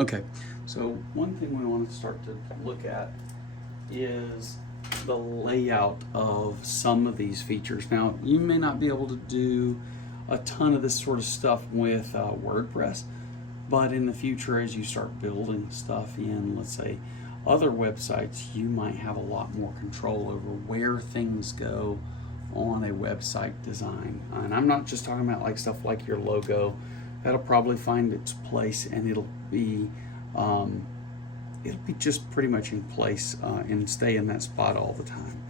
Okay, so one thing we want to start to look at is the layout of some of these features. Now, you may not be able to do a ton of this sort of stuff with WordPress, but in the future, as you start building stuff in, let's say, other websites, you might have a lot more control over where things go on a website design. And I'm not just talking about like stuff like your logo. That'll probably find its place, and it'll be just pretty much in place and stay in that spot all the time.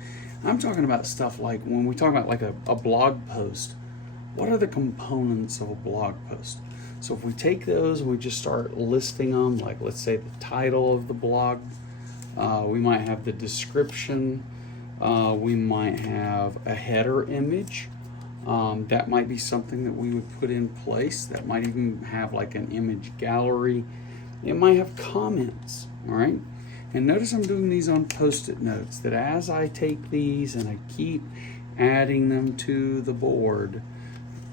I'm talking about stuff like when we talk about like a blog post. What are the components of a blog post? So if we take those and we just start listing them, like let's say the title of the blog, we might have the description, we might have a header image. That might be something that we would put in place. That might even have like an image gallery. It might have comments, all right? And notice I'm doing these on Post-it notes, that as I take these and I keep adding them to the board,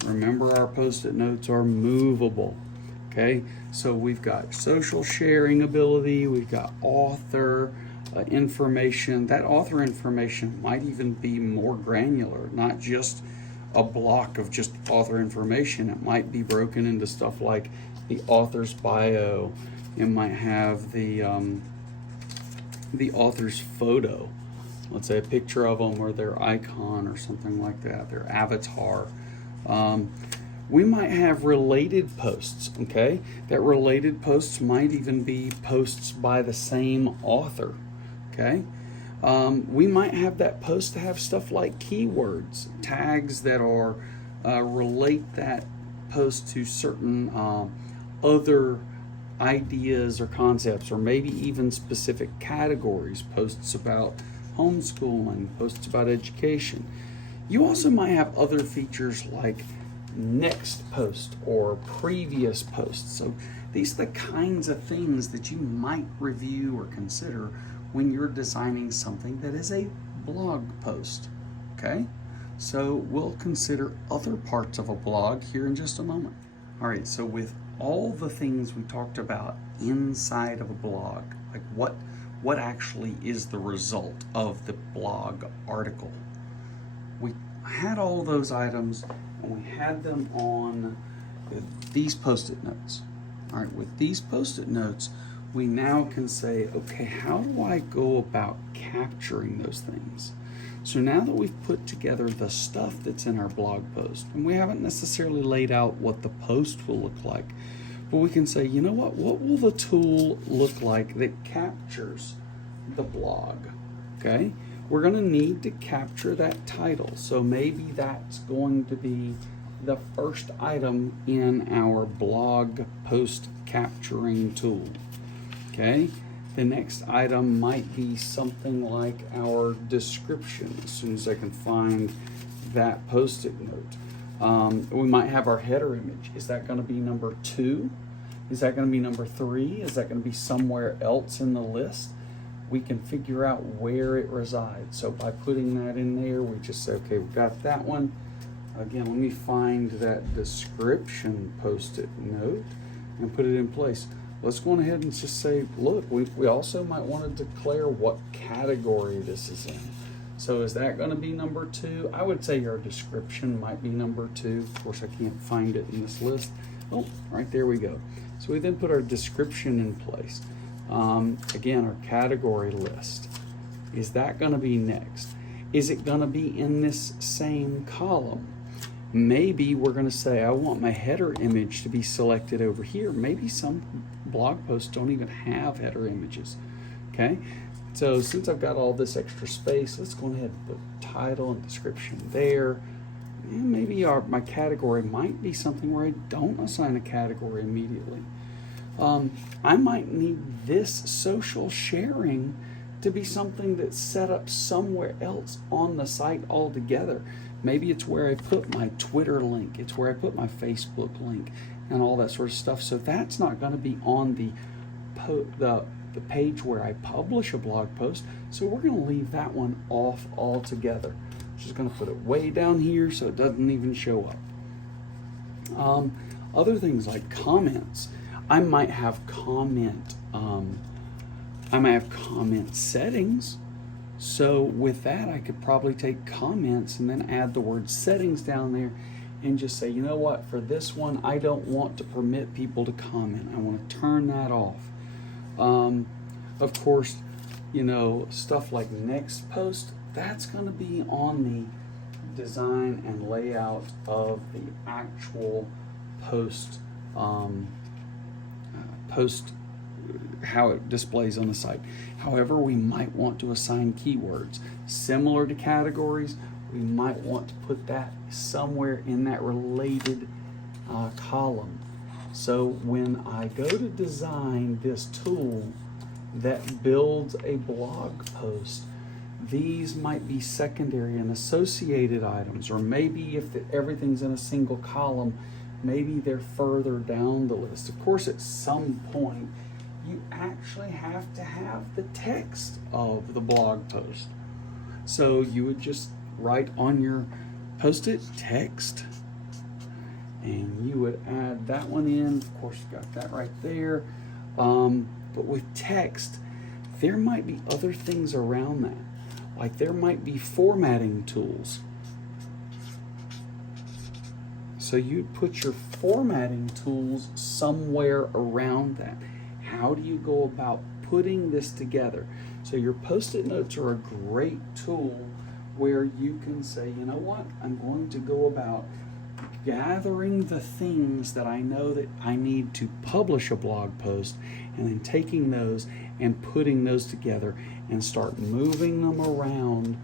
remember our Post-it notes are movable, okay? So we've got social sharing ability, we've got author information. That author information might even be more granular, not just a block of just author information. It might be broken into stuff like the author's bio. It might have the author's photo, let's say a picture of them or their icon or something like that, their avatar. We might have related posts, okay? That related posts might even be posts by the same author, okay? We might have that post to have stuff like keywords, tags that are relate that post to certain other ideas or concepts, or maybe even specific categories, posts about homeschooling, posts about education. You also might have other features like next post or previous post. So these are the kinds of things that you might review or consider when you're designing something that is a blog post, okay? So we'll consider other parts of a blog here in just a moment. All right, so with all the things we talked about inside of a blog, like what actually is the result of the blog article. We had all those items and we had them on these Post-it notes. All right, with these Post-it notes, we now can say, okay, how do I go about capturing those things? So now that we've put together the stuff that's in our blog post, and we haven't necessarily laid out what the post will look like, but we can say, you know what will the tool look like that captures the blog, okay? We're gonna need to capture that title. So maybe that's going to be the first item in our blog post capturing tool, okay? The next item might be something like our description, as soon as I can find that Post-it note. We might have our header image. Is that going to be number 2? Is that going to be number 3? Is that going to be somewhere else in the list? We can figure out where it resides. So by putting that in there, we just say, okay, we got that one. Again, let me find that description Post-it note and put it in place. Let's go ahead and just say, look, we also might want to declare what category this is in. So is that going to be number 2? I would say our description might be number 2. Of course, I can't find it in this list. Oh, right there we go. So we then put our description in place. Again, our category list. Is that going to be next? Is it going to be in this same column? Maybe we're going to say, I want my header image to be selected over here. Maybe some blog posts don't even have header images, okay? So since I've got all this extra space, let's go ahead and put title and description there. And maybe my category might be something where I don't assign a category immediately. I might need this social sharing to be something that's set up somewhere else on the site altogether. Maybe it's where I put my Twitter link, it's where I put my Facebook link and all that sort of stuff. So that's not going to be on the page where I publish a blog post. So we're going to leave that one off altogether. Just going to put it way down here so it doesn't even show up. Other things like comments. I might have I might have comment settings. So with that, I could probably take comments and then add the word settings down there and just say, you know what, for this one, I don't want to permit people to comment. I want to turn that off. Of course, you know, stuff like next post, that's going to be on the design and layout of the actual post, post how it displays on the site. However, we might want to assign keywords. Similar to categories, we might want to put that somewhere in that related column. So when I go to design this tool that builds a blog post, these might be secondary and associated items, or maybe if everything's in a single column, maybe they're further down the list. Of course, at some point, you actually have to have the text of the blog post. So you would just write on your post-it text, and you would add that one in. Of course, you got that right there. But with text, there might be other things around that. Like there might be formatting tools. So you'd put your formatting tools somewhere around that. How do you go about putting this together? So your post-it notes are a great tool where you can say, you know what, I'm going to go about gathering the things that I know that I need to publish a blog post, and then taking those and putting those together and start moving them around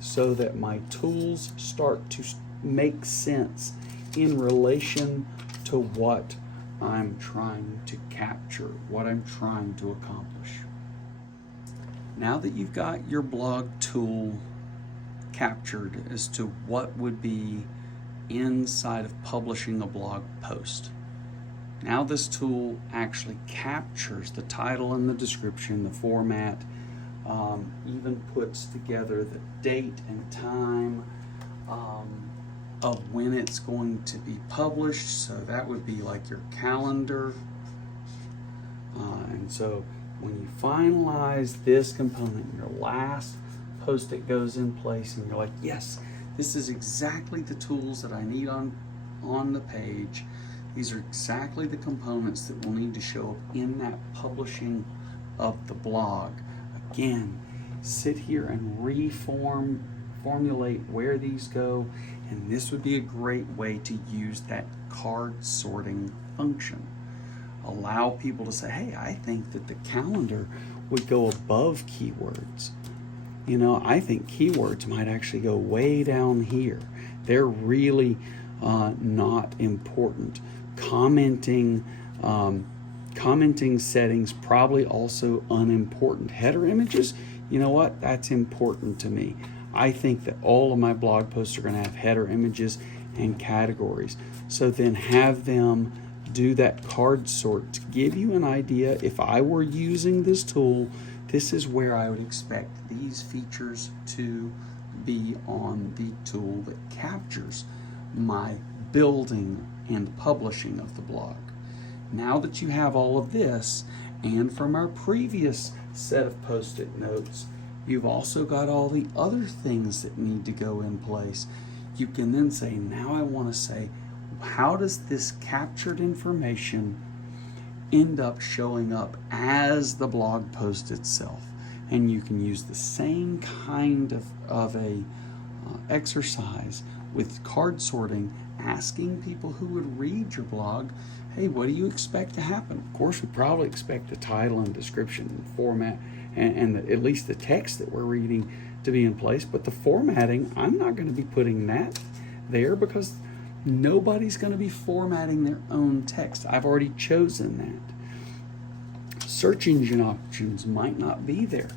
so that my tools start to make sense in relation to what I'm trying to capture, what I'm trying to accomplish. Now that you've got your blog tool captured as to what would be inside of publishing a blog post, now this tool actually captures the title and the description, the format, even puts together the date and time of when it's going to be published. So that would be like your calendar. And so when you finalize this component, your last post-it goes in place, and you're like, yes, this is exactly the tools that I need on the page. These are exactly the components that will need to show up in that publishing of the blog. Again, sit here and formulate where these go, and this would be a great way to use that card sorting function. Allow people to say, hey, I think that the calendar would go above keywords. You know, I think keywords might actually go way down here. They're really not important. Commenting settings, probably also unimportant. Header images, you know what? That's important to me. I think that all of my blog posts are going to have header images and categories. So then have them do that card sort to give you an idea. If I were using this tool, this is where I would expect these features to be on the tool that captures my building and publishing of the blog. Now that you have all of this, and from our previous set of post-it notes, you've also got all the other things that need to go in place. You can then say, now I want to say, how does this captured information end up showing up as the blog post itself? And you can use the same kind of a exercise with card sorting, asking people who would read your blog, hey, what do you expect to happen? Of course, we probably expect the title and description and format and at least the text that we're reading to be in place. But the formatting, I'm not going to be putting that there because nobody's going to be formatting their own text. I've already chosen that. Search engine options might not be there.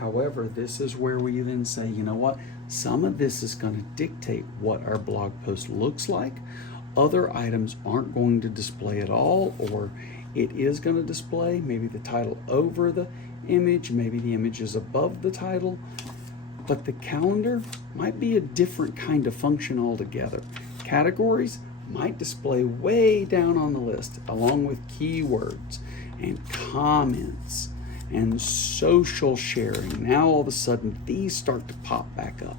However, this is where we then say, you know what? Some of this is going to dictate what our blog post looks like. Other items aren't going to display at all, or it is going to display maybe the title over the image, maybe the image is above the title, but the calendar might be a different kind of function altogether. Categories might display way down on the list, along with keywords and comments and social sharing. Now all of a sudden these start to pop back up.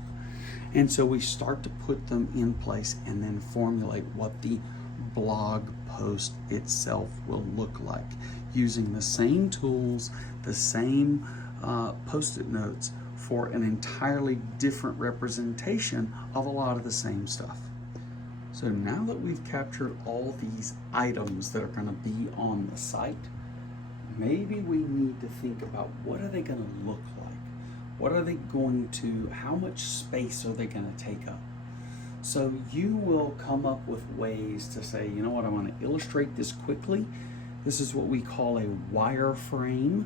And so we start to put them in place and then formulate what the blog post itself will look like, using the same tools, the same post-it notes for an entirely different representation of a lot of the same stuff. So now that we've captured all these items that are going to be on the site, maybe we need to think about, what are they going to look like? What are they going to, how much space are they going to take up? So you will come up with ways to say, you know what, I want to illustrate this quickly. This is what we call a wireframe.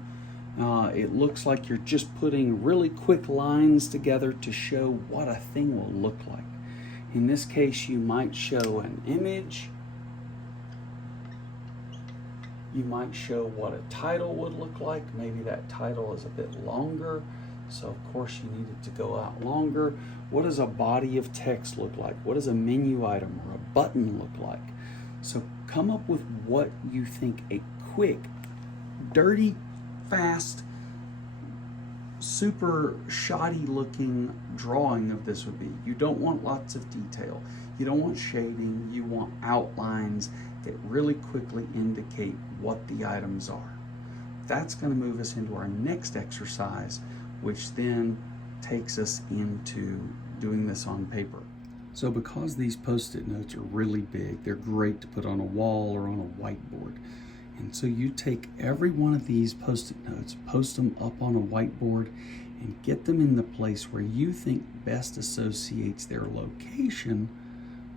It looks like you're just putting really quick lines together to show what a thing will look like. In this case, you might show an image. You might show what a title would look like. Maybe that title is a bit longer, so of course you need it to go out longer. What does a body of text look like? What does a menu item or a button look like? So come up with what you think a quick, dirty, fast, super shoddy looking drawing of this would be. You don't want lots of detail. You don't want shading. You want outlines that really quickly indicate what the items are. That's going to move us into our next exercise, which then takes us into doing this on paper. So because these post-it notes are really big, they're great to put on a wall or on a whiteboard. And so you take every one of these post-it notes, post them up on a whiteboard, and get them in the place where you think best associates their location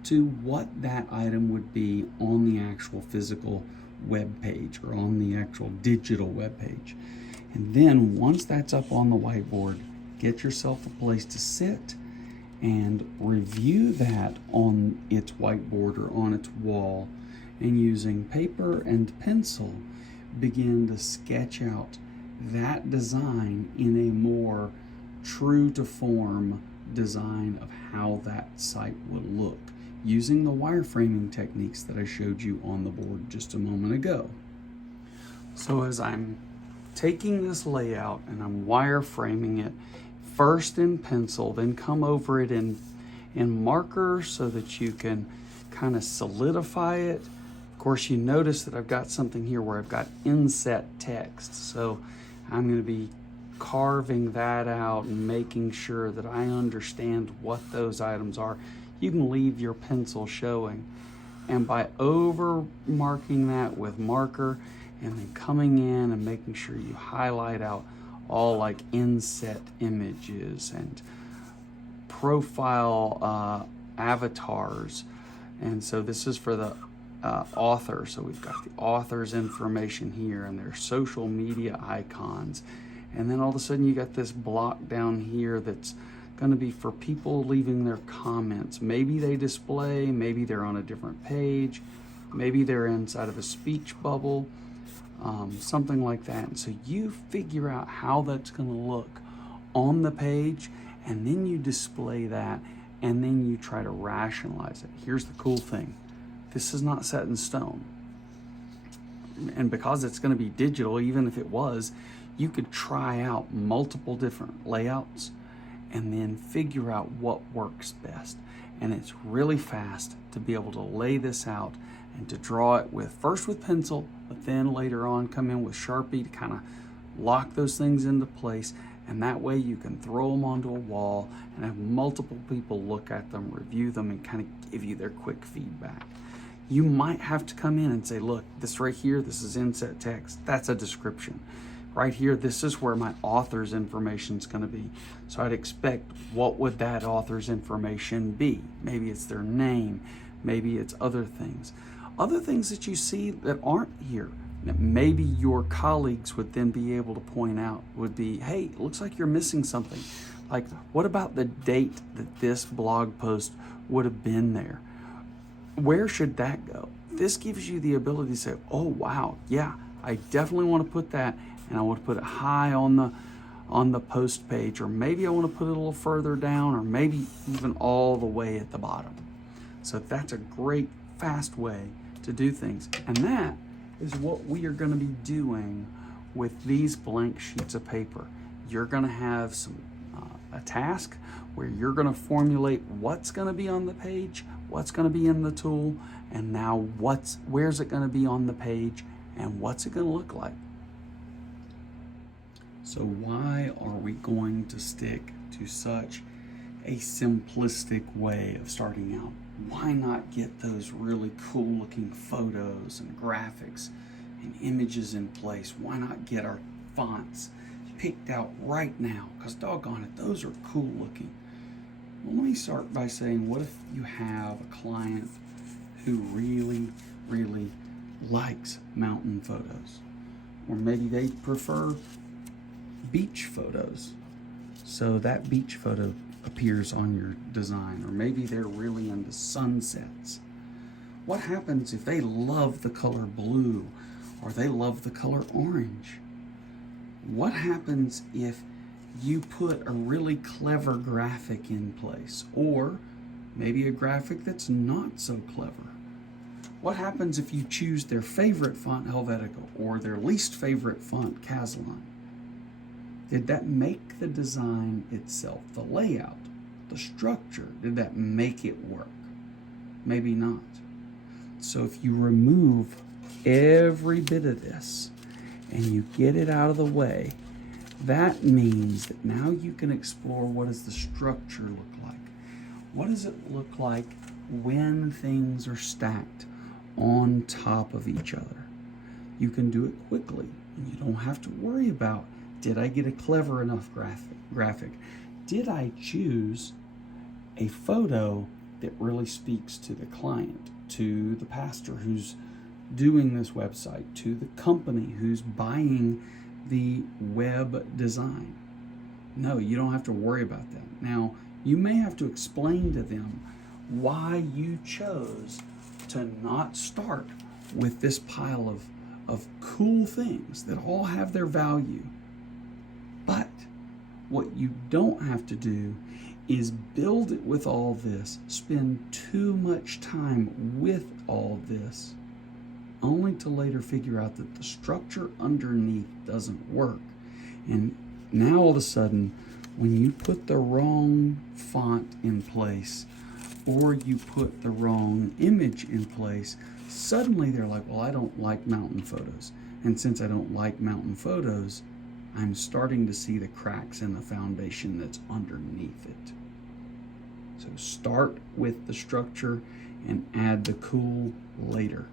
to what that item would be on the actual physical web page or on the actual digital web page. And then once that's up on the whiteboard, get yourself a place to sit and review that on its whiteboard or on its wall, and using paper and pencil begin to sketch out that design in a more true to form design of how that site would look, using the wireframing techniques that I showed you on the board just a moment ago. So as I'm taking this layout and I'm wireframing it, first in pencil, then come over it in marker so that you can kind of solidify it. Of course, you notice that I've got something here where I've got inset text. So I'm going to be carving that out and making sure that I understand what those items are. You can leave your pencil showing. And by over marking that with marker and then coming in and making sure you highlight out all like inset images and profile avatars. And so this is for the author. So we've got the author's information here and their social media icons. And then all of a sudden you got this block down here that's going to be for people leaving their comments. Maybe they display, maybe they're on a different page, maybe they're inside of a speech bubble, something like that. And so you figure out how that's going to look on the page, and then you display that, and then you try to rationalize it. Here's the cool thing. This is not set in stone. And because it's going to be digital, even if it was, you could try out multiple different layouts and then figure out what works best. And it's really fast to be able to lay this out and to draw it with, first with pencil, but then later on come in with Sharpie to kind of lock those things into place. And that way you can throw them onto a wall and have multiple people look at them, review them, and kind of give you their quick feedback. You might have to come in and say, look, this right here, this is inset text. That's a description. Right here, this is where my author's information is going to be. So I'd expect, what would that author's information be? Maybe it's their name. Maybe it's other things. Other things that you see that aren't here, that maybe your colleagues would then be able to point out would be, hey, it looks like you're missing something. Like, what about the date that this blog post would have been there? Where should that go? This gives you the ability to say, oh, wow, yeah, I definitely want to put that, and I want to put it high on the post page, or maybe I want to put it a little further down, or maybe even all the way at the bottom. So that's a great fast way to do things. And that is what we are going to be doing with these blank sheets of paper. You're going to have a task where you're going to formulate what's going to be on the page, what's going to be in the tool, and now where's it going to be on the page, and what's it going to look like. So why are we going to stick to such a simplistic way of starting out? Why not get those really cool looking photos and graphics and images in place? Why not get our fonts picked out right now? Because doggone it, those are cool looking. Well, let me start by saying, what if you have a client who really, really likes mountain photos? Or maybe they prefer beach photos, so that beach photo appears on your design. Or maybe they're really into sunsets. What happens if they love the color blue, or they love the color orange? What happens if you put a really clever graphic in place, or maybe a graphic that's not so clever? What happens if you choose their favorite font, Helvetica, or their least favorite font, Castellan? Did that make the design itself, the layout, the structure, did that make it work? Maybe not. So if you remove every bit of this and you get it out of the way, that means that now you can explore, what does the structure look like? What does it look like when things are stacked on top of each other? You can do it quickly, and you don't have to worry about, did I get a clever enough graphic? Did I choose a photo that really speaks to the client, to the pastor who's doing this website, to the company who's buying the web design? No, you don't have to worry about that. Now, you may have to explain to them why you chose to not start with this pile of cool things that all have their value. But what you don't have to do is build it with all this, spend too much time with all this, only to later figure out that the structure underneath doesn't work. And now all of a sudden, when you put the wrong font in place, or you put the wrong image in place, suddenly they're like, well, I don't like mountain photos. And since I don't like mountain photos, I'm starting to see the cracks in the foundation that's underneath it. So start with the structure and add the cool later.